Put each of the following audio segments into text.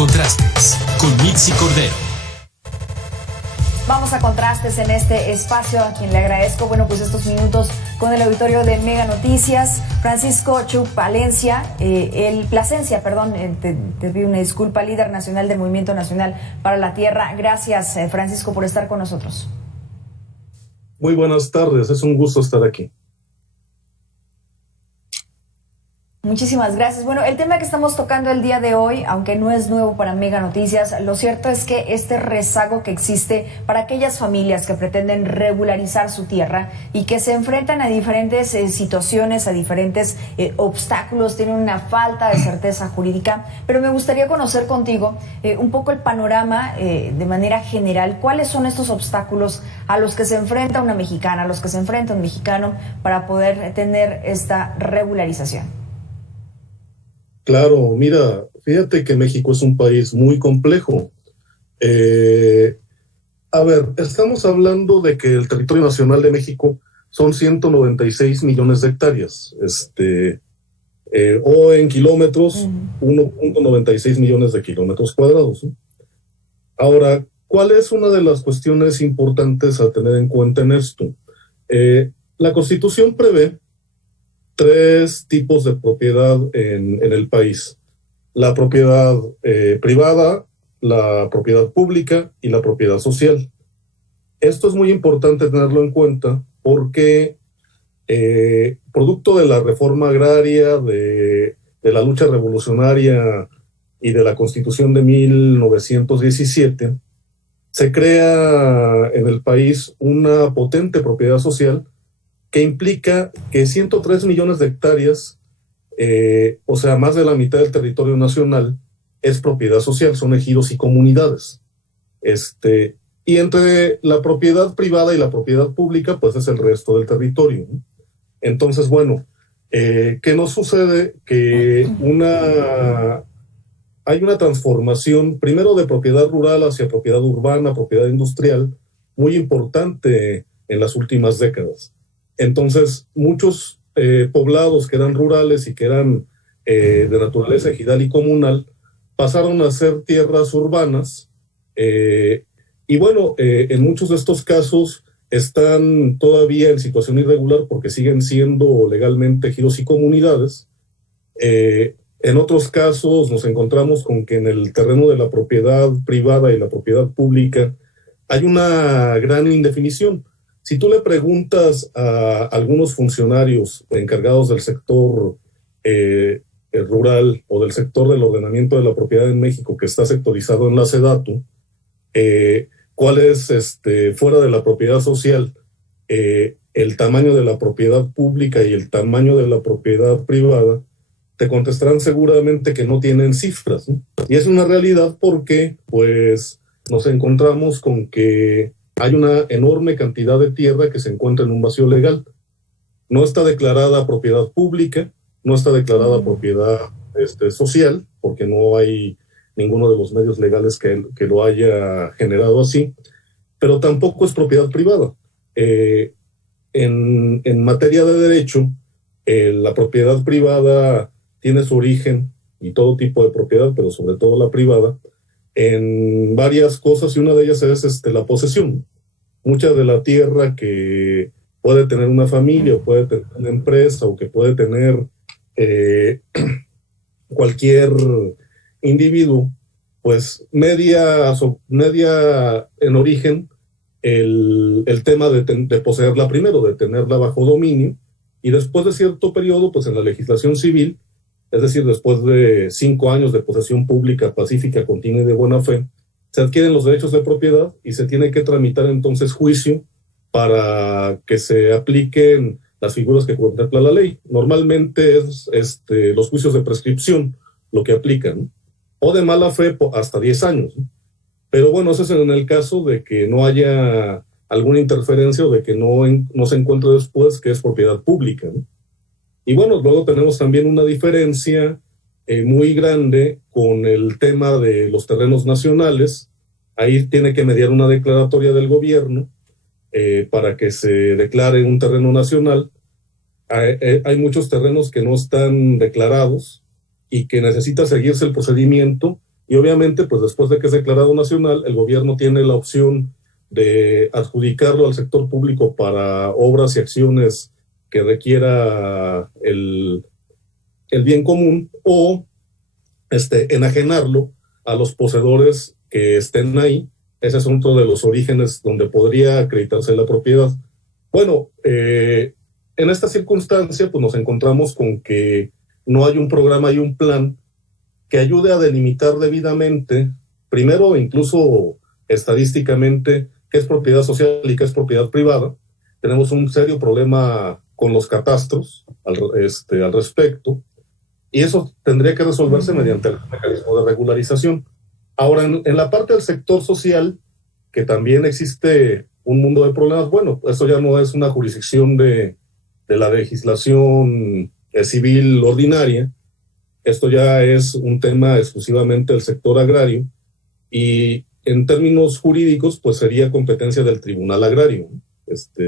Contrastes con Mitzi Cordero. Vamos a Contrastes en este espacio, a quien le agradezco, pues estos minutos con el auditorio de Mega Noticias. Francisco Chuc Plasencia, te pido una disculpa, líder nacional del Movimiento Nacional para la Tierra. Gracias, Francisco, por estar con nosotros. Muy buenas tardes, es un gusto estar aquí. Muchísimas gracias. Bueno, el tema que estamos tocando el día de hoy, aunque no es nuevo para Mega Noticias, lo cierto es que este rezago que existe para aquellas familias que pretenden regularizar su tierra y que se enfrentan a diferentes situaciones, a diferentes obstáculos, tienen una falta de certeza jurídica, pero me gustaría conocer contigo un poco el panorama de manera general. ¿Cuáles son estos obstáculos a los que se enfrenta una mexicana, a los que se enfrenta un mexicano para poder tener esta regularización? Claro, mira, fíjate que México es un país muy complejo. Estamos hablando de que el territorio nacional de México son 196 millones de hectáreas, o en kilómetros, 1.96 millones de kilómetros cuadrados, ¿no? Ahora, ¿cuál es una de las cuestiones importantes a tener en cuenta en esto? La Constitución prevé 3 tipos de propiedad en el país: la propiedad privada, la propiedad pública y la propiedad social. Esto es muy importante tenerlo en cuenta porque producto de la reforma agraria, de la lucha revolucionaria y de la Constitución de 1917, se crea en el país una potente propiedad social que implica que 103 millones de hectáreas, o sea, más de la mitad del territorio nacional, es propiedad social, son ejidos y comunidades. Y entre la propiedad privada y la propiedad pública, pues es el resto del territorio, ¿no? Entonces, bueno, ¿qué nos sucede? Que hay una transformación, primero de propiedad rural hacia propiedad urbana, propiedad industrial, muy importante en las últimas décadas. Entonces, muchos poblados que eran rurales y que eran de naturaleza ejidal y comunal pasaron a ser tierras urbanas, y bueno, en muchos de estos casos están todavía en situación irregular porque siguen siendo legalmente ejidos y comunidades. En otros casos nos encontramos con que en el terreno de la propiedad privada y la propiedad pública hay una gran indefinición. Si tú le preguntas a algunos funcionarios encargados del sector rural o del sector del ordenamiento de la propiedad en México, que está sectorizado en la SEDATU, cuál es, fuera de la propiedad social, el tamaño de la propiedad pública y el tamaño de la propiedad privada, te contestarán seguramente que no tienen cifras, ¿no? Y es una realidad porque pues nos encontramos con que hay una enorme cantidad de tierra que se encuentra en un vacío legal. No está declarada propiedad pública, no está declarada propiedad social, porque no hay ninguno de los medios legales que lo haya generado así, pero tampoco es propiedad privada. En materia de derecho, la propiedad privada tiene su origen, y todo tipo de propiedad, pero sobre todo la privada, en varias cosas, y una de ellas es la posesión. Mucha de la tierra que puede tener una familia, o puede tener una empresa, o que puede tener cualquier individuo, pues media en origen el tema de poseerla primero, de tenerla bajo dominio, y después de cierto periodo, pues en la legislación civil, es decir, después de 5 años de posesión pública, pacífica, continua y de buena fe, se adquieren los derechos de propiedad y se tiene que tramitar entonces juicio para que se apliquen las figuras que contempla la ley. Normalmente es los juicios de prescripción lo que aplican, ¿no? O de mala fe hasta 10 años, ¿no? Pero bueno, eso es en el caso de que no haya alguna interferencia o de que no se encuentre después que es propiedad pública, ¿no? Y bueno, luego tenemos también una diferencia muy grande con el tema de los terrenos nacionales. Ahí tiene que mediar una declaratoria del gobierno para que se declare un terreno nacional. Hay muchos terrenos que no están declarados y que necesita seguirse el procedimiento Y obviamente, pues después de que es declarado nacional, el gobierno tiene la opción de adjudicarlo al sector público para obras y acciones que requiera el bien común, o enajenarlo a los poseedores que estén ahí. Ese es otro de los orígenes donde podría acreditarse la propiedad. Bueno, en esta circunstancia, pues nos encontramos con que no hay un programa y un plan que ayude a delimitar debidamente, primero incluso estadísticamente, qué es propiedad social y qué es propiedad privada. Tenemos un serio problema con los catastros al respecto, y eso tendría que resolverse mediante el mecanismo de regularización. Ahora, en la parte del sector social, que también existe un mundo de problemas, bueno, eso ya no es una jurisdicción de la legislación civil ordinaria, esto ya es un tema exclusivamente del sector agrario, y en términos jurídicos, pues sería competencia del Tribunal Agrario,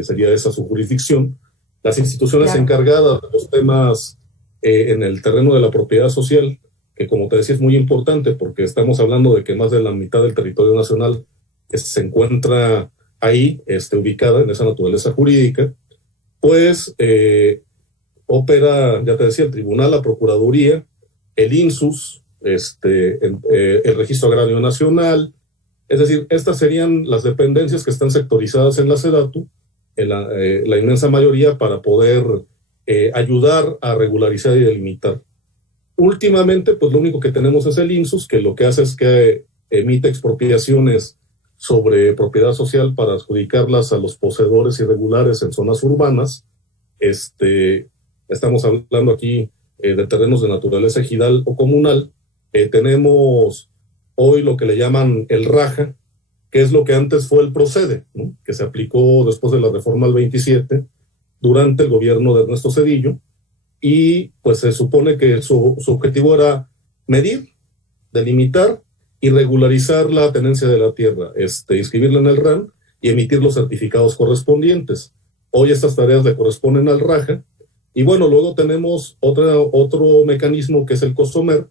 sería esa su jurisdicción. Las instituciones encargadas de los temas en el terreno de la propiedad social, que como te decía es muy importante porque estamos hablando de que más de la mitad del territorio nacional se encuentra ahí, ubicada en esa naturaleza jurídica, pues opera, ya te decía, el Tribunal, la Procuraduría, el INSUS, el Registro Agrario Nacional. Es decir, estas serían las dependencias que están sectorizadas en la SEDATU, en la inmensa mayoría, para poder ayudar a regularizar y delimitar. Últimamente, pues lo único que tenemos es el INSUS, que lo que hace es que emite expropiaciones sobre propiedad social para adjudicarlas a los poseedores irregulares en zonas urbanas. Estamos hablando aquí de terrenos de naturaleza ejidal o comunal. Tenemos hoy lo que le llaman el RAJA, que es lo que antes fue el PROCEDE, ¿no?, que se aplicó después de la reforma del 27, durante el gobierno de Ernesto Zedillo, y pues se supone que su objetivo era medir, delimitar y regularizar la tenencia de la tierra, inscribirla en el RAN y emitir los certificados correspondientes. Hoy estas tareas le corresponden al RAJA, y bueno, luego tenemos otro mecanismo que es el COSOMER,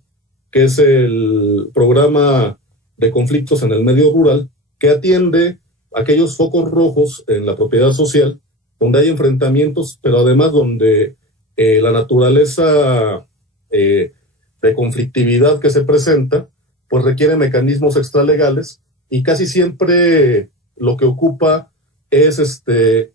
que es el programa de conflictos en el medio rural, que atiende aquellos focos rojos en la propiedad social, donde hay enfrentamientos, pero además donde la naturaleza de conflictividad que se presenta, pues requiere mecanismos extralegales, y casi siempre lo que ocupa es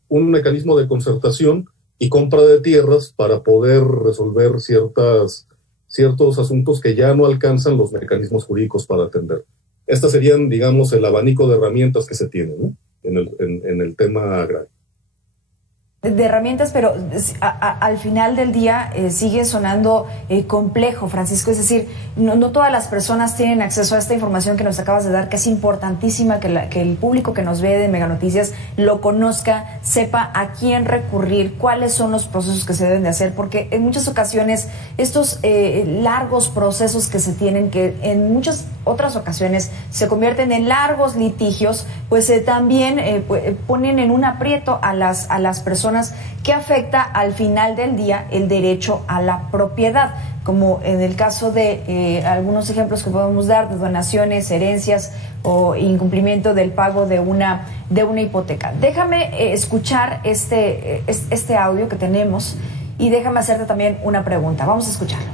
un mecanismo de concertación y compra de tierras para poder resolver ciertos asuntos que ya no alcanzan los mecanismos jurídicos para atender. Estas serían, digamos, el abanico de herramientas que se tiene, ¿no?, en el tema agrario. De herramientas, pero al final del día sigue sonando complejo, Francisco. Es decir, no todas las personas tienen acceso a esta información que nos acabas de dar, que es importantísima que el público que nos ve de Mega Noticias lo conozca, sepa a quién recurrir, cuáles son los procesos que se deben de hacer, porque en muchas ocasiones estos largos procesos que se tienen, que en muchas otras ocasiones se convierten en largos litigios, pues también ponen en un aprieto a las personas, que afecta al final del día el derecho a la propiedad, como en el caso de algunos ejemplos que podemos dar, de donaciones, herencias o incumplimiento del pago de una hipoteca. Déjame escuchar este audio que tenemos y déjame hacerte también una pregunta. Vamos a escucharlo.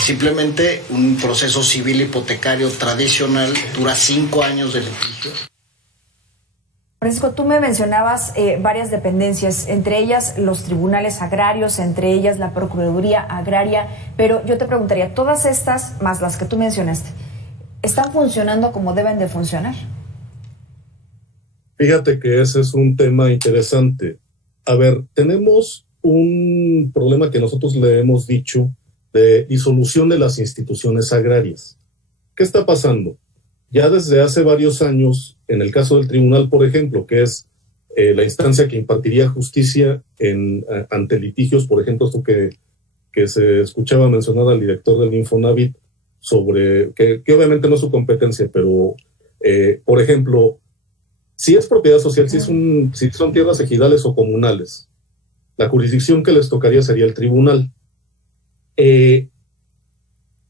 Simplemente un proceso civil hipotecario tradicional dura 5 años de litigio. Francisco, tú me mencionabas varias dependencias, entre ellas los tribunales agrarios, entre ellas la Procuraduría Agraria, pero yo te preguntaría, ¿todas estas, más las que tú mencionaste, están funcionando como deben de funcionar? Fíjate que ese es un tema interesante. A ver, tenemos un problema que nosotros le hemos dicho de disolución de las instituciones agrarias. ¿Qué está pasando? Ya desde hace varios años, en el caso del tribunal, por ejemplo, que es la instancia que impartiría justicia ante litigios, por ejemplo, esto que se escuchaba mencionar al director del Infonavit, sobre que obviamente no es su competencia, pero, por ejemplo, si es propiedad social, si son tierras ejidales o comunales, la jurisdicción que les tocaría sería el tribunal.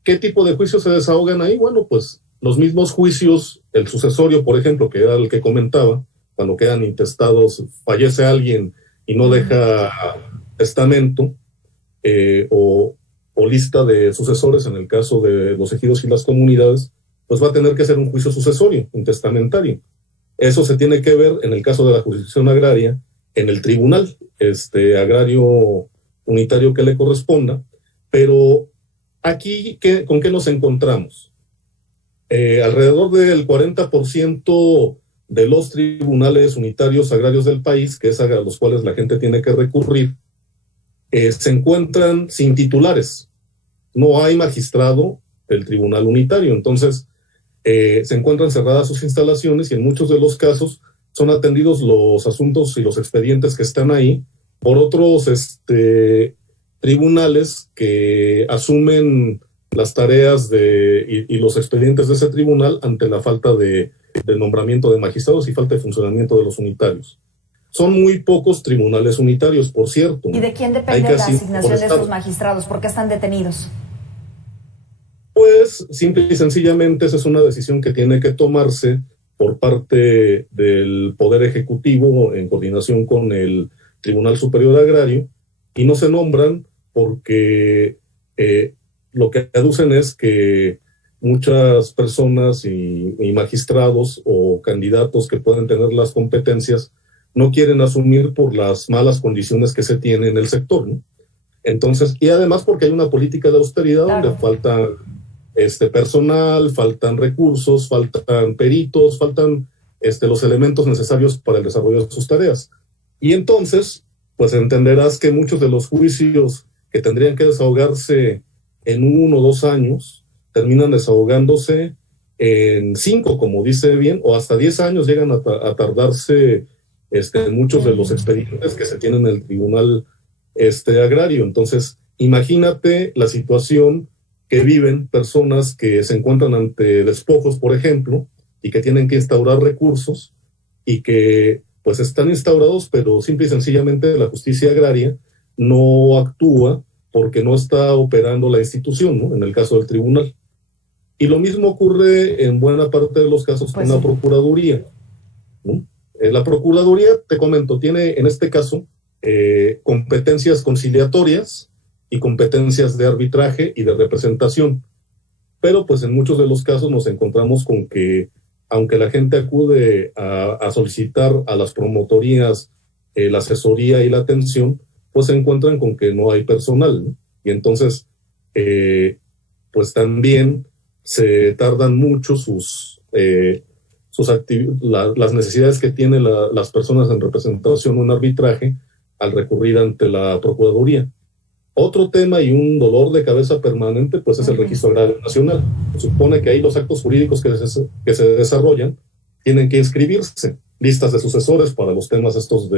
¿Qué tipo de juicios se desahogan ahí? Bueno, pues los mismos juicios, el sucesorio, por ejemplo, que era el que comentaba, cuando quedan intestados, fallece alguien y no deja testamento o lista de sucesores, en el caso de los ejidos y las comunidades, pues va a tener que ser un juicio sucesorio, un testamentario. Eso se tiene que ver, en el caso de la jurisdicción agraria, en el tribunal agrario unitario que le corresponda, pero aquí, ¿con qué nos encontramos? Alrededor del 40% de los tribunales unitarios agrarios del país, que es a los cuales la gente tiene que recurrir, se encuentran sin titulares. No hay magistrado del tribunal unitario, entonces se encuentran cerradas sus instalaciones y en muchos de los casos son atendidos los asuntos y los expedientes que están ahí por otros tribunales que asumen las tareas y los expedientes de ese tribunal ante la falta de nombramiento de magistrados y falta de funcionamiento de los unitarios. Son muy pocos tribunales unitarios, por cierto. ¿Y de quién depende la asignación de estos magistrados? ¿Por qué están detenidos? Pues simple y sencillamente esa es una decisión que tiene que tomarse por parte del Poder Ejecutivo en coordinación con el Tribunal Superior Agrario, y no se nombran porque lo que aducen es que muchas personas y magistrados o candidatos que pueden tener las competencias no quieren asumir por las malas condiciones que se tienen en el sector, ¿no? Entonces, y además porque hay una política de austeridad, claro, donde falta personal, faltan recursos, faltan peritos, faltan los elementos necesarios para el desarrollo de sus tareas. Y entonces, pues entenderás que muchos de los juicios que tendrían que desahogarse en 1 o 2 años, terminan desahogándose en 5, como dice bien, o hasta 10 años llegan a tardarse muchos de los expedientes que se tienen en el tribunal agrario. Entonces, imagínate la situación que viven personas que se encuentran ante despojos, por ejemplo, y que tienen que instaurar recursos y que pues están instaurados, pero simple y sencillamente la justicia agraria no actúa porque no está operando la institución, ¿no? En el caso del tribunal. Y lo mismo ocurre en buena parte de los casos con la Procuraduría, ¿no? La Procuraduría, te comento, tiene en este caso competencias conciliatorias y competencias de arbitraje y de representación. Pero pues en muchos de los casos nos encontramos con que, aunque la gente acude a solicitar a las promotorías la asesoría y la atención, pues se encuentran con que no hay personal, ¿no? Y entonces, pues también se tardan mucho las necesidades que tienen las personas en representación o en arbitraje al recurrir ante la Procuraduría. Otro tema y un dolor de cabeza permanente, pues es el Registro Agrario Nacional. Se supone que ahí los actos jurídicos que se desarrollan tienen que inscribirse, listas de sucesores para los temas estos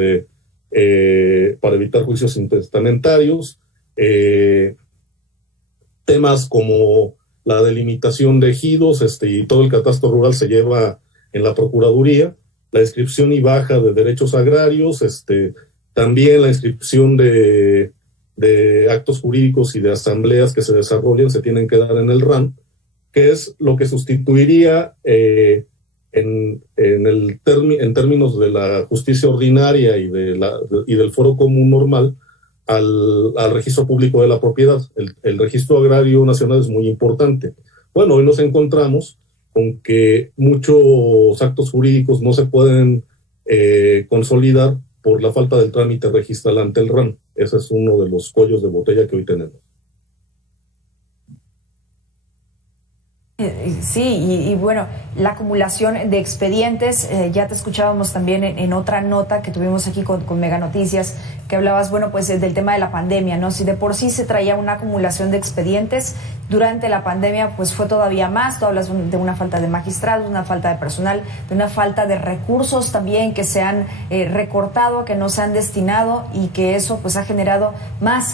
para evitar juicios intestamentarios, temas como la delimitación de ejidos, y todo el catastro rural se lleva en la Procuraduría, la inscripción y baja de derechos agrarios, también la inscripción de actos jurídicos y de asambleas que se desarrollan se tienen que dar en el RAN, que es lo que sustituiría en términos de la justicia ordinaria y del foro común normal al registro público de la propiedad. El registro agrario nacional es muy importante. Bueno, hoy nos encontramos con que muchos actos jurídicos no se pueden consolidar por la falta del trámite registral ante el RAN. Ese es uno de los cuellos de botella que hoy tenemos. Sí, y bueno, la acumulación de expedientes, ya te escuchábamos también en otra nota que tuvimos aquí con Mega Noticias, que hablabas, bueno, pues del tema de la pandemia, ¿no? Si de por sí se traía una acumulación de expedientes, durante la pandemia pues fue todavía más. Tú hablas de una falta de magistrados, una falta de personal, de una falta de recursos también que se han recortado, que no se han destinado, y que eso pues ha generado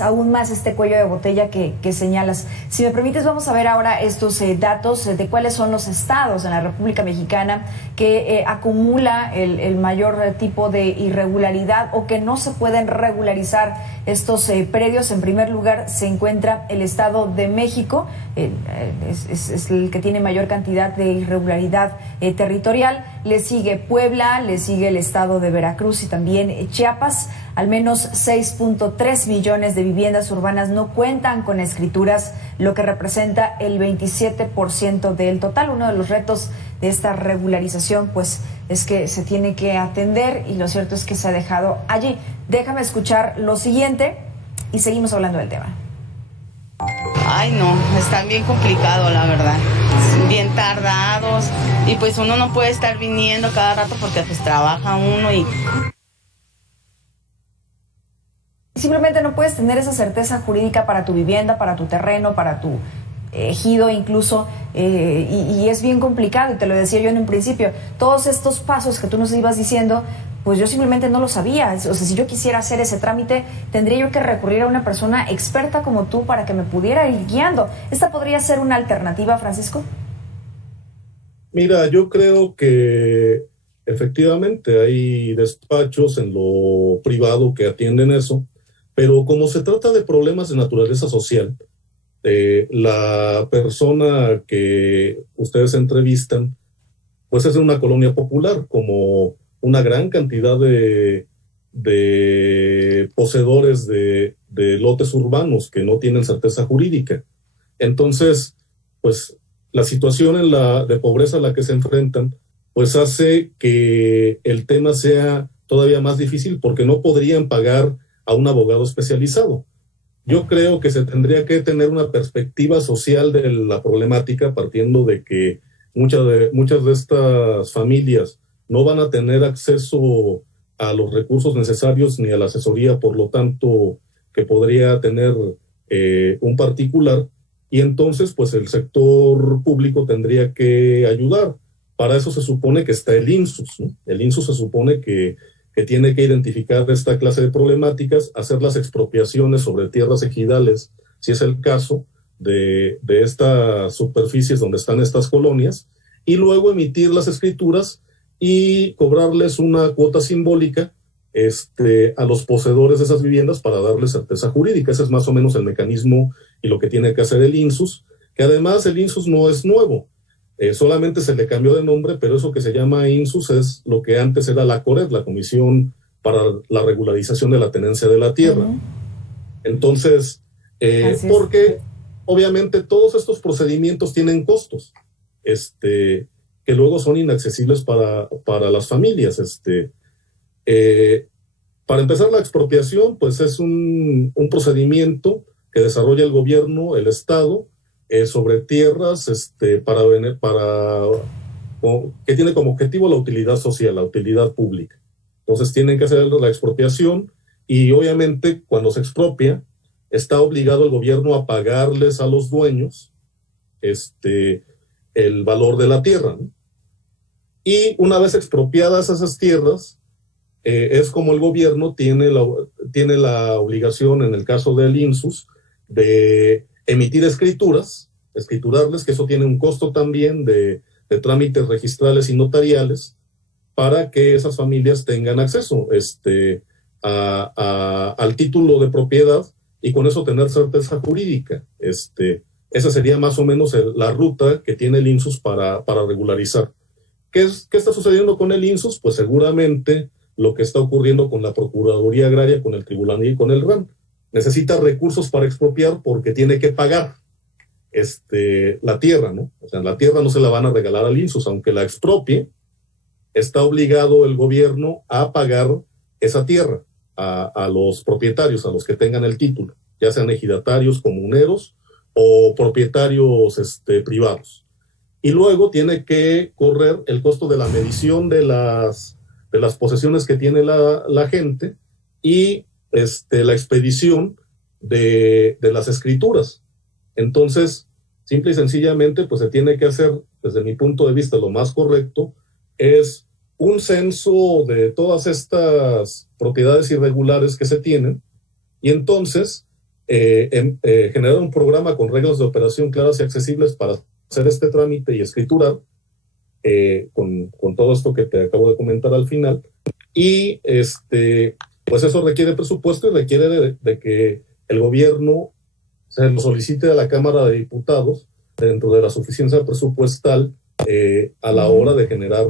aún más este cuello de botella que señalas. Si me permites, vamos a ver ahora estos datos de cuáles son los estados en la República Mexicana que acumula el mayor tipo de irregularidad o que no se pueden regularizar estos predios. En primer lugar se encuentra el Estado de México, es el que tiene mayor cantidad de irregularidad territorial. Le sigue Puebla, le sigue el Estado de Veracruz y también Chiapas. Al menos 6.3 millones de viviendas urbanas no cuentan con escrituras, lo que representa el 27% del total. Uno de los retos de esta regularización, pues, es que se tiene que atender, y lo cierto es que se ha dejado allí. Déjame escuchar lo siguiente y seguimos hablando del tema. Ay, no, están bien complicados, la verdad. Bien tardados, y pues uno no puede estar viniendo cada rato porque pues trabaja uno y... Simplemente no puedes tener esa certeza jurídica para tu vivienda, para tu terreno, para tu ejido incluso, y es bien complicado, y te lo decía yo en un principio. Todos estos pasos que tú nos ibas diciendo, pues yo simplemente no lo sabía. O sea, si yo quisiera hacer ese trámite, tendría yo que recurrir a una persona experta como tú para que me pudiera ir guiando. ¿Esta podría ser una alternativa, Francisco? Mira, yo creo que efectivamente hay despachos en lo privado que atienden eso, pero como se trata de problemas de naturaleza social, la persona que ustedes entrevistan, pues es de una colonia popular, como una gran cantidad de poseedores de lotes urbanos que no tienen certeza jurídica. Entonces, pues la situación de pobreza a la que se enfrentan, pues hace que el tema sea todavía más difícil, porque no podrían pagar a un abogado especializado. Yo creo que se tendría que tener una perspectiva social de la problemática, partiendo de que muchas de estas familias no van a tener acceso a los recursos necesarios ni a la asesoría, por lo tanto, que podría tener un particular, y entonces pues el sector público tendría que ayudar. Para eso se supone que está el INSUS, ¿no? El INSUS se supone que tiene que identificar esta clase de problemáticas, hacer las expropiaciones sobre tierras ejidales, si es el caso, de estas superficies donde están estas colonias, y luego emitir las escrituras y cobrarles una cuota simbólica a los poseedores de esas viviendas para darles certeza jurídica. Ese es más o menos el mecanismo y lo que tiene que hacer el INSUS, que además el INSUS no es nuevo. Solamente se le cambió de nombre, pero eso que se llama INSUS es lo que antes era la CORED, la Comisión para la Regularización de la Tenencia de la Tierra. Uh-huh. Entonces, porque obviamente todos estos procedimientos tienen costos, que luego son inaccesibles para las familias. Para empezar, la expropiación, pues es un procedimiento que desarrolla el gobierno, el Estado, sobre tierras que tiene como objetivo la utilidad social, la utilidad pública. Entonces tienen que hacer la expropiación, y obviamente cuando se expropia está obligado el gobierno a pagarles a los dueños el valor de la tierra, ¿no? Y una vez expropiadas esas tierras, es como el gobierno tiene la obligación, en el caso del INSUS, de emitir escriturarles, que eso tiene un costo también de trámites registrales y notariales, para que esas familias tengan acceso al título de propiedad, y con eso tener certeza jurídica. Esa sería más o menos la ruta que tiene el INSUS para regularizar. ¿Qué está sucediendo con el INSUS? Pues seguramente lo que está ocurriendo con la Procuraduría Agraria, con el Tribunal y con el RAN. Necesita recursos para expropiar porque tiene que pagar la tierra, ¿no? O sea, la tierra no se la van a regalar al INSUS, aunque la expropie, está obligado el gobierno a pagar esa tierra a los propietarios, a los que tengan el título, ya sean ejidatarios, comuneros o propietarios privados. Y luego tiene que correr el costo de la medición de las posesiones que tiene la gente, y la expedición de las escrituras. Entonces, simple y sencillamente, pues se tiene que hacer, desde mi punto de vista, lo más correcto es un censo de todas estas propiedades irregulares que se tienen, y entonces generar un programa con reglas de operación claras y accesibles para hacer este trámite y escriturar, con todo esto que te acabo de comentar al final, y pues eso requiere presupuesto y requiere de que el gobierno se lo solicite a la Cámara de Diputados dentro de la suficiencia presupuestal a la hora de generar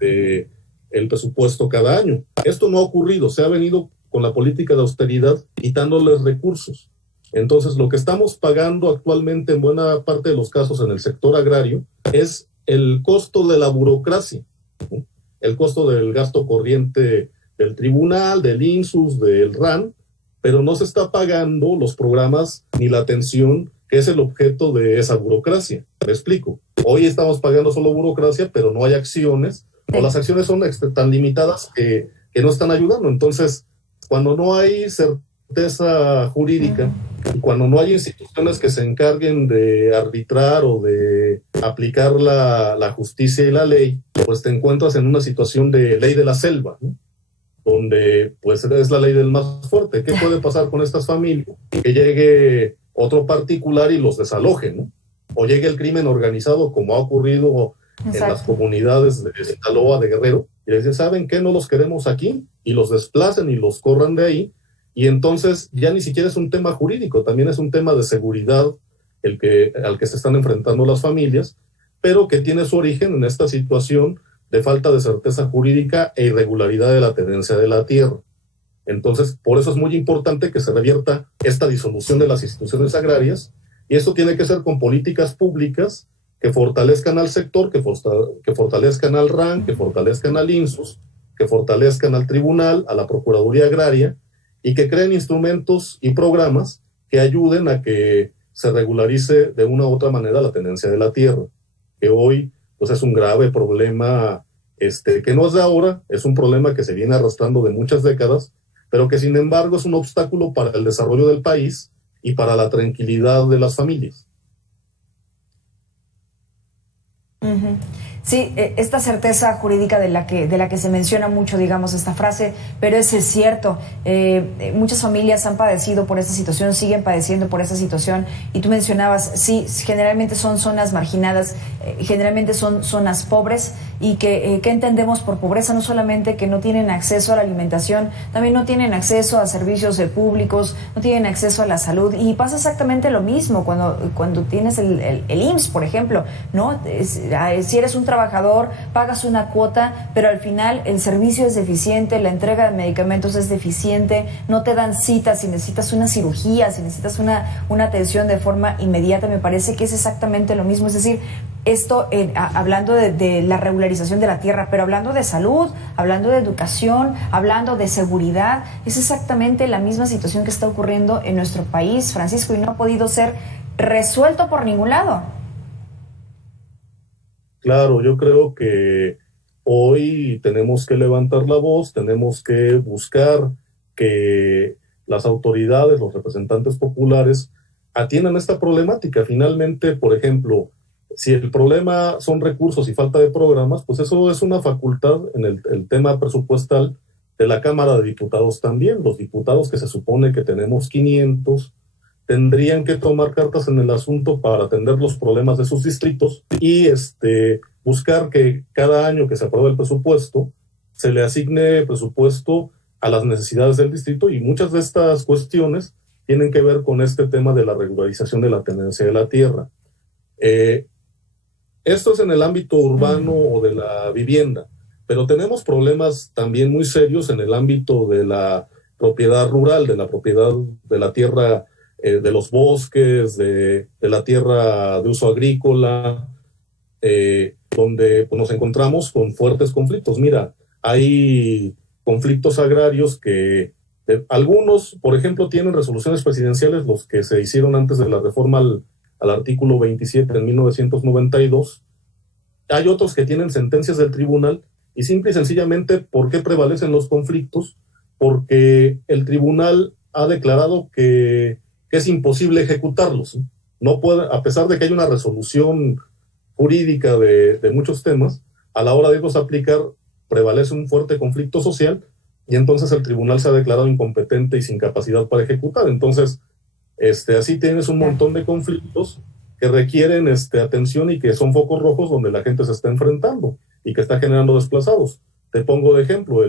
el presupuesto cada año. Esto no ha ocurrido, se ha venido con la política de austeridad quitándoles recursos. Entonces, lo que estamos pagando actualmente en buena parte de los casos en el sector agrario es el costo de la burocracia, ¿no? El costo del gasto corriente del tribunal, del INSUS, del RAN, pero no se está pagando los programas ni la atención que es el objeto de esa burocracia. Me explico. Hoy estamos pagando solo burocracia, pero no hay acciones, o las acciones son tan limitadas que no están ayudando. Entonces, cuando no hay certeza jurídica y cuando no hay instituciones que se encarguen de arbitrar o de aplicar la justicia y la ley, pues te encuentras en una situación de ley de la selva, ¿no? Donde pues es la ley del más fuerte. ¿Qué puede pasar con estas familias? Que llegue otro particular y los desaloje, ¿no? O llegue el crimen organizado, como ha ocurrido en las comunidades de Sinaloa, de Guerrero, y les dicen, ¿saben qué? No los queremos aquí, y los desplacen y los corran de ahí, y entonces ya ni siquiera es un tema jurídico, también es un tema de seguridad al que se están enfrentando las familias, pero que tiene su origen en esta situación de falta de certeza jurídica e irregularidad de la tenencia de la tierra. Entonces, por eso es muy importante que se revierta esta disolución de las instituciones agrarias, y esto tiene que ser con políticas públicas que fortalezcan al sector, que fortalezcan al RAN, que fortalezcan al INSUS, que fortalezcan al tribunal, a la Procuraduría Agraria, y que creen instrumentos y programas que ayuden a que se regularice de una u otra manera la tenencia de la tierra, que hoy pues es un grave problema que no es de ahora, es un problema que se viene arrastrando de muchas décadas, pero que sin embargo es un obstáculo para el desarrollo del país y para la tranquilidad de las familias. Uh-huh. Sí, esta certeza jurídica de la que se menciona mucho, digamos, esta frase, pero es cierto, muchas familias han padecido por esta situación, siguen padeciendo por esta situación, y tú mencionabas, sí, generalmente son zonas marginadas, generalmente son zonas pobres, y que entendemos por pobreza, no solamente que no tienen acceso a la alimentación, también no tienen acceso a servicios públicos, no tienen acceso a la salud, y pasa exactamente lo mismo cuando tienes el IMSS, por ejemplo, ¿no? Si eres un trabajador, pagas una cuota, pero al final el servicio es deficiente, la entrega de medicamentos es deficiente, no te dan citas, si necesitas una cirugía, si necesitas una atención de forma inmediata. Me parece que es exactamente lo mismo, es decir, esto hablando de la regularización de la tierra, pero hablando de salud, hablando de educación, hablando de seguridad, es exactamente la misma situación que está ocurriendo en nuestro país, Francisco, y no ha podido ser resuelto por ningún lado. Claro, yo creo que hoy tenemos que levantar la voz, tenemos que buscar que las autoridades, los representantes populares atiendan esta problemática. Finalmente, por ejemplo, si el problema son recursos y falta de programas, pues eso es una facultad en el tema presupuestal de la Cámara de Diputados también. Los diputados, que se supone que tenemos 500, tendrían que tomar cartas en el asunto para atender los problemas de sus distritos y buscar que cada año que se apruebe el presupuesto se le asigne presupuesto a las necesidades del distrito, y muchas de estas cuestiones tienen que ver con este tema de la regularización de la tenencia de la tierra. Esto es en el ámbito urbano o de la vivienda, pero tenemos problemas también muy serios en el ámbito de la propiedad rural, de la propiedad de la tierra, de los bosques, de la tierra de uso agrícola, donde pues, nos encontramos con fuertes conflictos. Mira, hay conflictos agrarios que algunos, por ejemplo, tienen resoluciones presidenciales, los que se hicieron antes de la reforma al artículo 27 en 1992. Hay otros que tienen sentencias del tribunal, y simple y sencillamente, ¿por qué prevalecen los conflictos? Porque el tribunal ha declarado que es imposible ejecutarlos. No puede, a pesar de que hay una resolución jurídica de muchos temas, a la hora de irlos a aplicar prevalece un fuerte conflicto social, y entonces el tribunal se ha declarado incompetente y sin capacidad para ejecutar. Entonces, así tienes un montón de conflictos que requieren atención y que son focos rojos donde la gente se está enfrentando y que está generando desplazados. Te pongo de ejemplo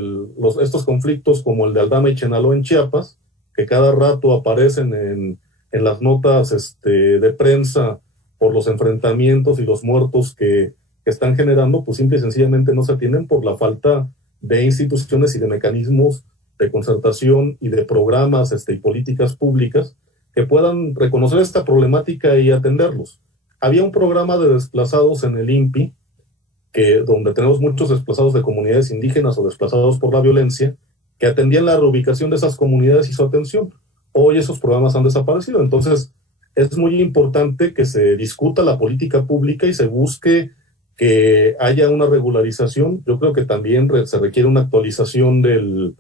estos conflictos como el de Aldama y Chenaló en Chiapas, que cada rato aparecen en las notas de prensa por los enfrentamientos y los muertos que están generando, pues simple y sencillamente no se atienden por la falta de instituciones y de mecanismos de concertación y de programas y políticas públicas que puedan reconocer esta problemática y atenderlos. Había un programa de desplazados en el INPI, donde tenemos muchos desplazados de comunidades indígenas o desplazados por la violencia, que atendían la reubicación de esas comunidades y su atención. Hoy esos programas han desaparecido. Entonces, es muy importante que se discuta la política pública y se busque que haya una regularización. Yo creo que también se requiere una actualización del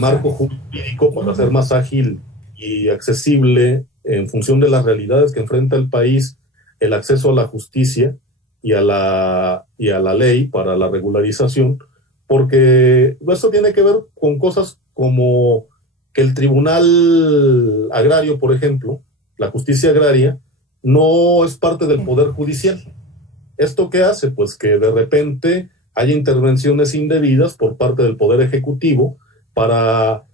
marco jurídico para hacer más ágil y accesible, en función de las realidades que enfrenta el país, el acceso a la justicia y a la ley para la regularización, porque esto tiene que ver con cosas como que el Tribunal Agrario, por ejemplo, la justicia agraria, no es parte del Poder Judicial. ¿Esto qué hace? Pues que de repente haya intervenciones indebidas por parte del Poder Ejecutivo para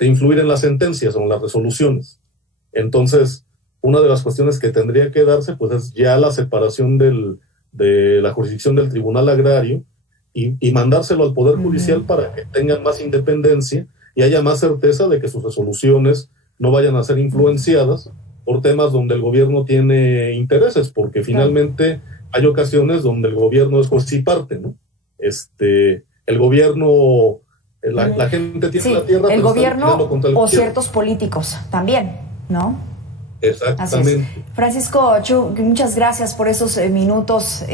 influir en las sentencias o en las resoluciones. Entonces, una de las cuestiones que tendría que darse pues es ya la separación de la jurisdicción del Tribunal Agrario y mandárselo al Poder Judicial para que tengan más independencia y haya más certeza de que sus resoluciones no vayan a ser influenciadas por temas donde el gobierno tiene intereses, porque finalmente hay ocasiones donde el gobierno es juez y parte, ¿no? El gobierno, la gente tiene la tierra, el gobierno o gobierno. Ciertos políticos también, ¿no? Exactamente. Francisco Chu, muchas gracias por esos minutos.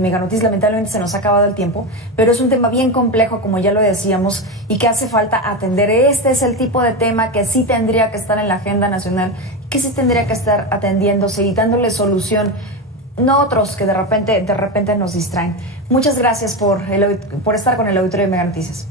Mega Noticias, lamentablemente se nos ha acabado el tiempo, pero es un tema bien complejo, como ya lo decíamos, y que hace falta atender. Este es el tipo de tema que sí tendría que estar en la agenda nacional, que sí tendría que estar atendiéndose y dándole solución, no otros que de repente nos distraen. Muchas gracias por estar con el auditorio de Mega Noticias.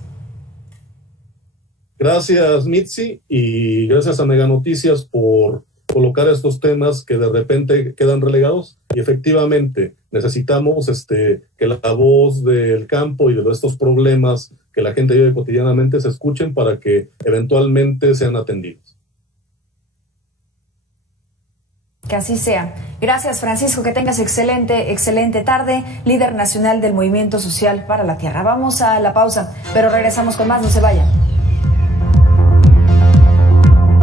Gracias, Mitzi, y gracias a Mega Noticias por colocar estos temas que de repente quedan relegados, y efectivamente necesitamos que la voz del campo y de estos problemas que la gente vive cotidianamente se escuchen para que eventualmente sean atendidos. Que así sea. Gracias, Francisco, que tengas excelente tarde, líder nacional del Movimiento Social para la Tierra. Vamos a la pausa, pero regresamos con más, no se vayan.